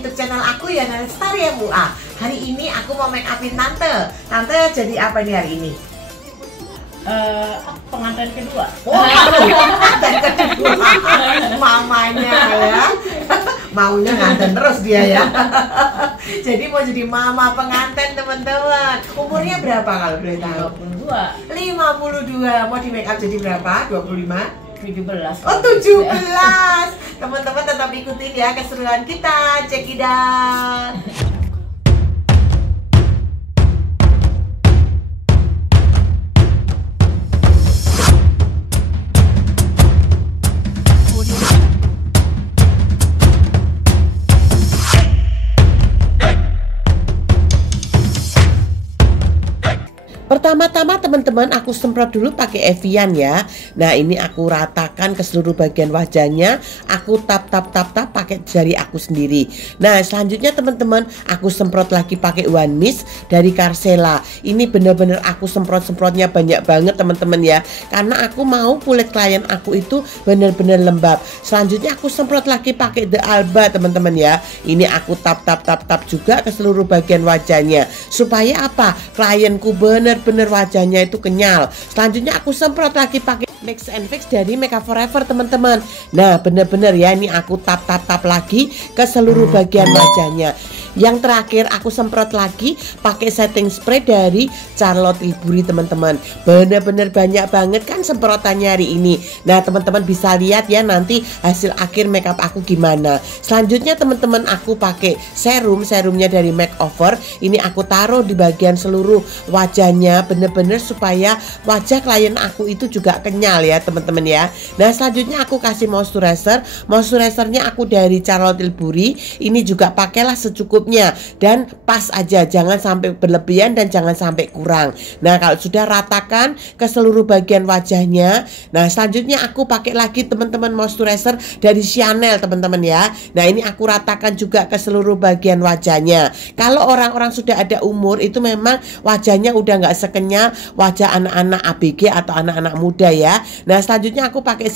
YouTube channel aku ya, Lestari MUA. Hari ini aku mau make upin tante. Tante jadi apa nih hari ini? Pengantin kedua. Oh, pengantin kedua. Mamanya ya. Maunya nganten terus dia ya. Jadi mau jadi mama pengantin teman-teman. Umurnya berapa kalau boleh tahu? 52. 52. Mau di make up jadi berapa? 25? 17. Oh 17. Teman-teman tetap ikutin ya keseruan kita. Check it out. Pertama-tama teman-teman aku semprot dulu pakai Evian ya. Nah ini aku ratakan ke seluruh bagian wajahnya. Aku tap pakai jari aku sendiri. Nah selanjutnya teman-teman aku semprot lagi pakai One Mist dari Carcela. Ini bener-bener aku semprotnya banyak banget teman-teman ya. Karena aku mau kulit klien aku itu bener-bener lembab. Selanjutnya aku semprot lagi pakai The Alba teman-teman ya. Ini aku tap juga ke seluruh bagian wajahnya. Supaya apa? Klienku bener wajahnya itu kenyal. Selanjutnya aku semprot lagi pakai Mix and Fix dari Makeup Forever teman-teman. Nah bener-bener ya ini aku tap lagi ke seluruh bagian wajahnya. Yang terakhir aku semprot lagi pakai setting spray dari Charlotte Tilbury teman-teman. Bener-bener banyak banget kan semprotannya hari ini. Nah teman-teman bisa lihat ya nanti hasil akhir makeup aku gimana. Selanjutnya teman-teman aku pakai serumnya dari Makeover. Ini aku taruh di bagian seluruh wajahnya bener-bener supaya wajah klien aku itu juga kenyal ya teman-teman ya. Nah selanjutnya aku kasih moisturizernya aku dari Charlotte Tilbury. Ini juga pakailah secukupnya dan pas aja, jangan sampai berlebihan dan jangan sampai kurang. Nah kalau sudah ratakan ke seluruh bagian wajahnya, nah selanjutnya aku pakai lagi teman-teman moisturizer dari Chanel teman-teman ya. Nah ini aku ratakan juga ke seluruh bagian wajahnya. Kalau orang-orang sudah ada umur itu memang wajahnya udah nggak sekenyal wajah anak-anak ABG atau anak-anak muda ya. Nah selanjutnya aku pakai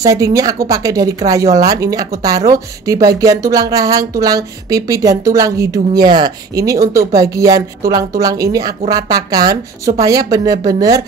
shadingnya aku pakai dari Crayolan. Ini aku taruh di bagian tulang rahang, tulang pipi dan tulang hidungnya. Ini untuk bagian tulang-tulang ini aku ratakan supaya bener-bener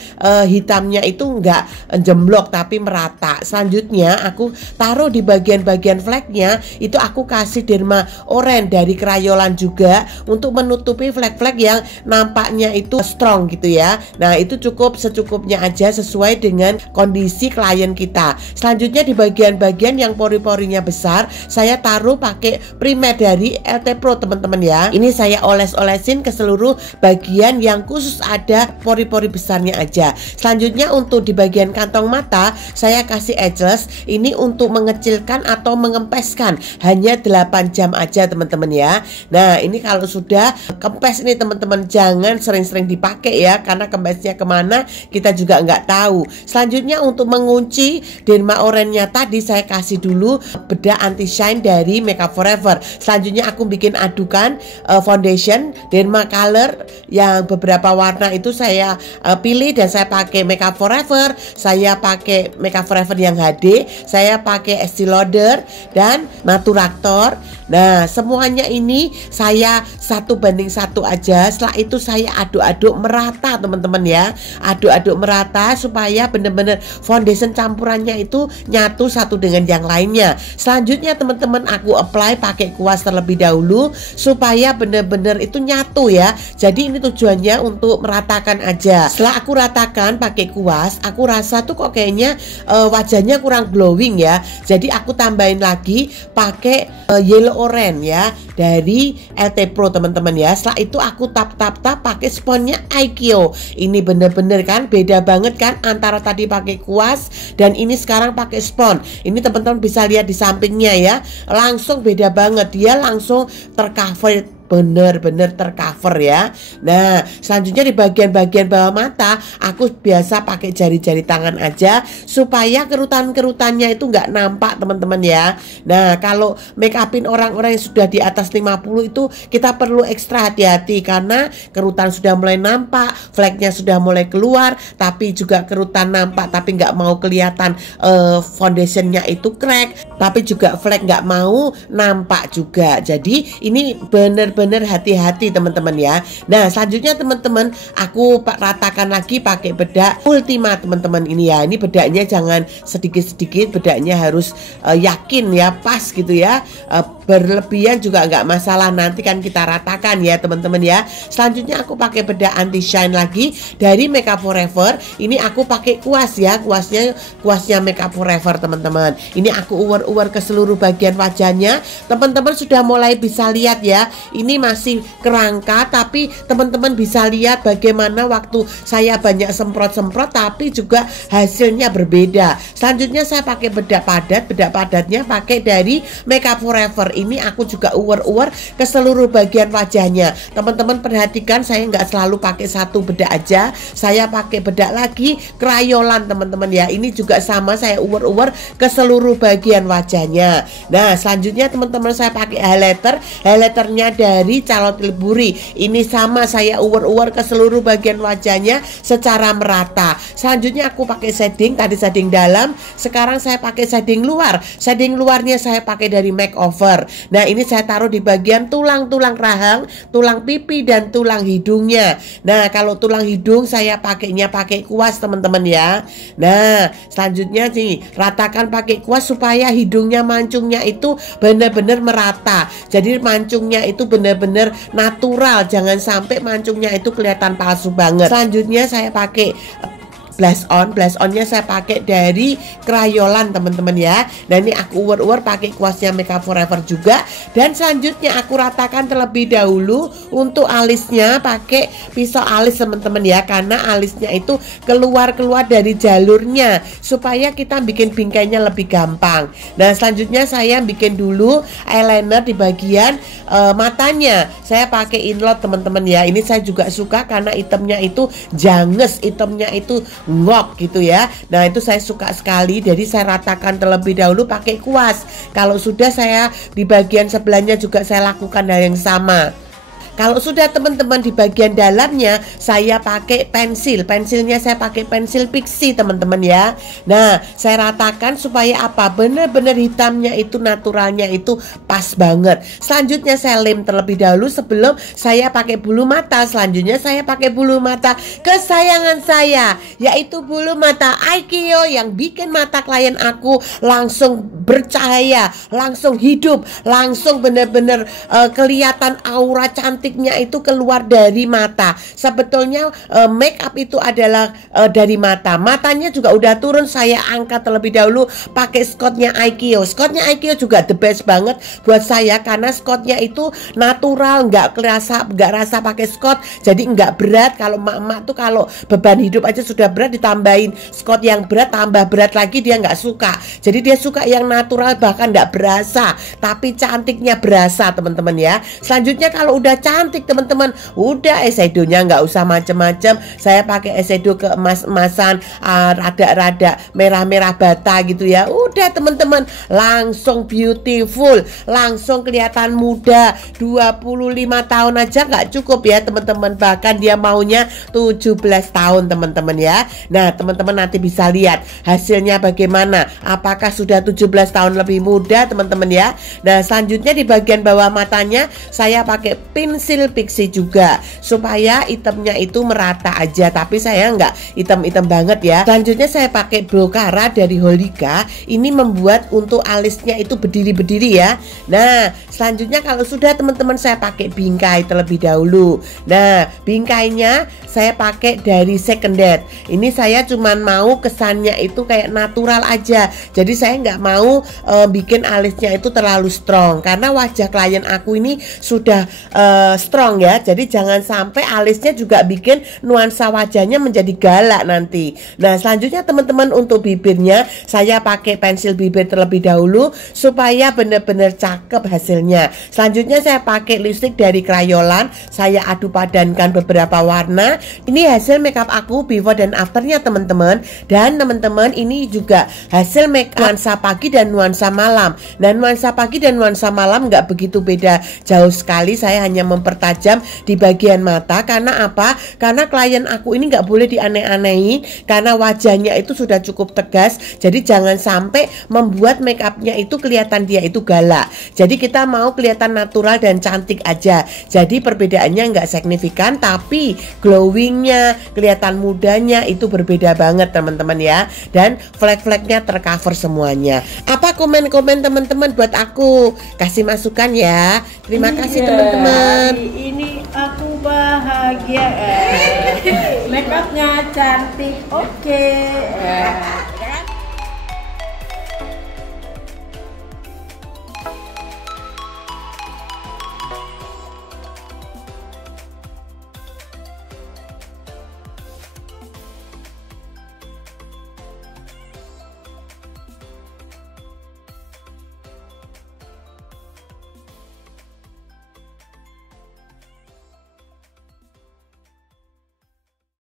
hitamnya itu enggak jemblok tapi merata. Selanjutnya aku taruh di bagian-bagian fleknya itu aku kasih Derma Orange dari Crayolan juga untuk menutupi flek-flek yang nampaknya itu strong gitu ya. Nah itu cukup secukupnya aja sesuai dengan kondisi klien kita. Selanjutnya di bagian-bagian yang pori-porinya besar saya taruh pakai primer dari LT Pro teman-teman ya. Ini saya oles-olesin ke seluruh bagian yang khusus ada pori-pori besarnya aja. Selanjutnya untuk di bagian kantong mata saya kasih Ageless. Ini untuk mengecilkan atau mengempeskan hanya 8 jam aja teman-teman ya. Nah ini kalau sudah kempes ini teman-teman jangan sering-sering dipakai ya, karena kempesnya kemana kita juga nggak tahu. Selanjutnya untuk mengunci Derma Orange-nya tadi saya kasih dulu bedak anti shine dari Makeup Forever. Selanjutnya aku bikin adukan foundation Derma Color yang beberapa warna itu saya pilih dan saya pakai Makeup Forever, saya pakai Makeup Forever yang HD, saya pakai Estee Lauder dan Naturactor. Nah semuanya ini saya 1:1 aja. Setelah itu saya aduk-aduk merata teman-teman ya. Aduk-aduk merata supaya bener-bener foundation campurannya itu nyatu satu dengan yang lainnya. Selanjutnya teman-teman aku apply pakai kuas terlebih dahulu supaya bener-bener itu nyatu ya. Jadi ini tujuannya untuk meratakan aja. Setelah aku ratakan pakai kuas, aku rasa tuh kok kayaknya wajahnya kurang glowing ya. Jadi aku tambahin lagi pakai yellow orange ya dari LT Pro teman-teman ya. Setelah itu aku tap pakai sponnya Aikyo. Ini bener-bener kan beda banget kan antara tadi pakai kuas dan ini sekarang pakai spon. Ini teman-teman bisa lihat di sampingnya ya, langsung beda banget. Dia langsung tercover bener-bener tercover ya. Nah, selanjutnya di bagian-bagian bawah mata aku biasa pakai jari-jari tangan aja supaya kerutan-kerutannya itu nggak nampak teman-teman ya. Nah, kalau make upin orang-orang yang sudah di atas 50 itu kita perlu ekstra hati-hati karena kerutan sudah mulai nampak, fleknya sudah mulai keluar, tapi juga kerutan nampak tapi nggak mau kelihatan foundationnya itu crack, tapi juga flek nggak mau nampak juga. Jadi ini bener-bener hati-hati teman-teman ya. Nah, selanjutnya teman-teman aku ratakan lagi pakai bedak Ultima teman-teman ini ya. Ini bedaknya jangan sedikit-sedikit, bedaknya harus yakin ya, pas gitu ya. Berlebihan juga nggak masalah, nanti kan kita ratakan ya teman-teman ya. Selanjutnya aku pakai bedak anti shine lagi dari Makeup Forever. Ini aku pakai kuas ya, kuasnya Makeup Forever teman-teman. Ini aku uwer-uwer ke seluruh bagian wajahnya. Teman-teman sudah mulai bisa lihat ya, ini masih kerangka tapi teman-teman bisa lihat bagaimana waktu saya banyak semprot-semprot tapi juga hasilnya berbeda. Selanjutnya saya pakai bedak padat. Bedak padatnya pakai dari Makeup Forever. Ini aku juga uwer-uwer ke seluruh bagian wajahnya. Teman-teman perhatikan, saya nggak selalu pakai satu bedak aja, saya pakai bedak lagi krayolan teman-teman ya. Ini juga sama, saya uwer-uwer ke seluruh bagian wajahnya. Nah, selanjutnya teman-teman saya pakai highlighternya dari Charlotte Tilbury. Ini sama, saya uwer-uwer ke seluruh bagian wajahnya secara merata. Selanjutnya aku pakai shading, tadi shading dalam, sekarang saya pakai shading luar. Shading luarnya saya pakai dari Makeover. Nah, ini saya taruh di bagian tulang-tulang rahang, tulang pipi dan tulang hidungnya. Nah, kalau tulang hidung saya pakainya pakai kuas teman-teman ya. Nah, selanjutnya nih ratakan pakai kuas supaya hidungnya, mancungnya itu benar-benar merata. Jadi mancungnya itu benar-benar natural, jangan sampai mancungnya itu kelihatan palsu banget. Selanjutnya saya pakai blush onnya saya pakai dari krayolan teman-teman ya. Dan ini aku uwer-uwer pakai kuasnya Makeup Forever juga. Dan selanjutnya aku ratakan terlebih dahulu untuk alisnya pakai pisau alis teman-teman ya, karena alisnya itu keluar dari jalurnya supaya kita bikin bingkainya lebih gampang. Nah, selanjutnya saya bikin dulu eyeliner di bagian matanya. Saya pakai Inlot teman-teman ya. Ini saya juga suka karena itemnya itu janges, itemnya itu ngok gitu ya. Nah, itu saya suka sekali. Jadi saya ratakan terlebih dahulu pakai kuas. Kalau sudah, saya di bagian sebelahnya juga saya lakukan hal yang sama. Kalau sudah teman-teman di bagian dalamnya, saya pakai pensilnya saya pakai pensil pixie teman-teman ya. Nah, saya ratakan supaya apa, benar-benar hitamnya itu, naturalnya itu pas banget. Selanjutnya saya lem terlebih dahulu sebelum saya pakai bulu mata. Selanjutnya saya pakai bulu mata kesayangan saya, yaitu bulu mata Aikio yang bikin mata klien aku langsung bercahaya, langsung hidup, langsung benar-benar kelihatan aura cantik itu keluar dari mata. Sebetulnya make up itu adalah dari mata. Matanya juga udah turun, saya angkat terlebih dahulu pakai Scotch-nya Aikio. Scotch-nya Aikio juga the best banget buat saya karena Scotch-nya itu natural, nggak rasa pakai Scotch, jadi nggak berat. Kalau emak-emak tuh kalau beban hidup aja sudah berat, ditambahin Scotch yang berat, tambah berat lagi, dia nggak suka. Jadi dia suka yang natural, bahkan nggak berasa, tapi cantiknya berasa teman-teman ya. Selanjutnya kalau udah cantik teman-teman, udah eyeshadownya nggak usah macem-macem. Saya pakai eyeshadow keemas-emasan, rada-rada merah-merah bata gitu ya. Udah teman-teman, langsung beautiful, langsung kelihatan muda. 25 tahun aja nggak cukup ya teman-teman, bahkan dia maunya 17 tahun teman-teman ya. Nah, teman-teman nanti bisa lihat hasilnya bagaimana, apakah sudah 17 tahun lebih muda teman-teman ya. Nah, selanjutnya di bagian bawah matanya saya pakai pensil pixie juga supaya itemnya itu merata aja, tapi saya nggak item-item banget ya. Selanjutnya saya pakai Brocara dari Holika. Ini membuat untuk alisnya itu berdiri-berdiri ya. Nah, selanjutnya kalau sudah teman-teman, saya pakai bingkai terlebih dahulu. Nah, bingkainya saya pakai dari Seconded. Ini saya cuman mau kesannya itu kayak natural aja. Jadi saya nggak mau bikin alisnya itu terlalu strong karena wajah klien aku ini sudah strong ya. Jadi jangan sampai alisnya juga bikin nuansa wajahnya menjadi galak nanti. Nah, selanjutnya teman-teman untuk bibirnya saya pakai pensil bibir terlebih dahulu supaya benar-benar cakep hasilnya. Selanjutnya saya pakai lipstick dari Crayolan. Saya adu padankan beberapa warna. Ini hasil makeup aku before dan afternya teman-teman. Dan teman-teman ini juga hasil makeup nuansa pagi dan nuansa malam. Nah, nuansa pagi dan nuansa malam nggak begitu beda jauh sekali. Saya hanya mempertajam di bagian mata. Karena apa? Karena klien aku ini nggak boleh dianeh-anehi karena wajahnya itu sudah cukup tegas. Jadi jangan sampai membuat make upnya itu kelihatan dia itu galak. Jadi kita mau kelihatan natural dan cantik aja. Jadi perbedaannya nggak signifikan, tapi glowingnya, kelihatan mudanya itu berbeda banget teman-teman ya. Dan flek-fleknya tercover semuanya. Apa komen-komen teman-teman buat aku? Kasih masukan ya. Terima kasih teman-teman. Ini aku bahagia. Make upnya cantik, oke.